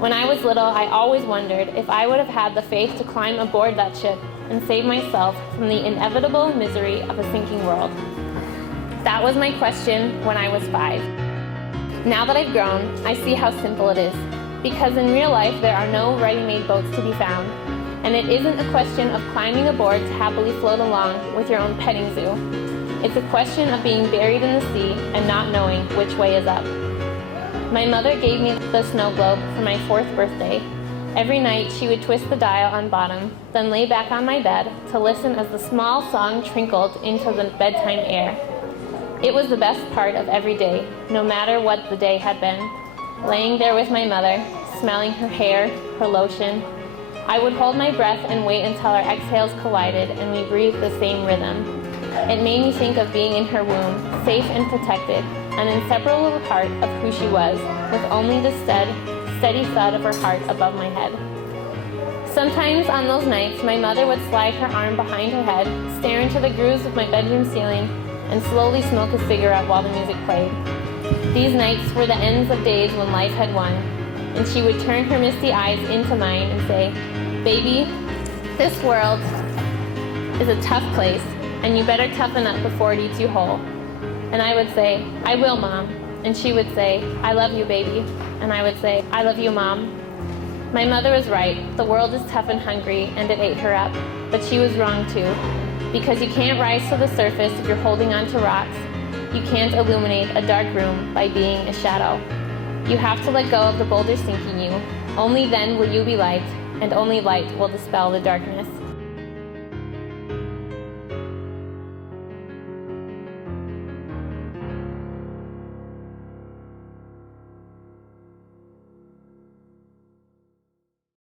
When I was little, I always wondered if I would have had the faith to climb aboard that ship and save myself from the inevitable misery of a sinking world. That was my question when I was 5. Now that I've grown, I see how simple it is, because in real life there are no ready-made boats to be found, and it isn't a question of climbing aboard to happily float along with your own petting zoo. It's a question of being buried in the sea and not knowing which way is up. My mother gave me the snow globe for my 4th birthday. Every night she would twist the dial on bottom, then lay back on my bed to listen as the small song trickled into the bedtime air. It was the best part of every day, no matter what the day had been. Laying there with my mother, smelling her hair, her lotion. I would hold my breath and wait until our exhales collided and we breathed the same rhythm. It made me think of being in her womb, safe and protected, an inseparable part of who she was, with only the steady thud of her heart above my head. Sometimes on those nights, my mother would slide her arm behind her head, stare into the grooves of my bedroom ceiling, and slowly smoke a cigarette while the music played. These nights were the ends of days when life had won, and she would turn her misty eyes into mine and say, "Baby, this world is a tough place, and you better toughen up before it eats you whole." And I would say, "I will, Mom." And she would say, "I love you, baby." And I would say, "I love you, Mom." My mother was right. The world is tough and hungry, and it ate her up. But she was wrong too, because you can't rise to the surface if you're holding on to rocks. You can't illuminate a dark room by being a shadow. You have to let go of the boulder sinking you. Only then will you be light, and only light will dispel the darkness.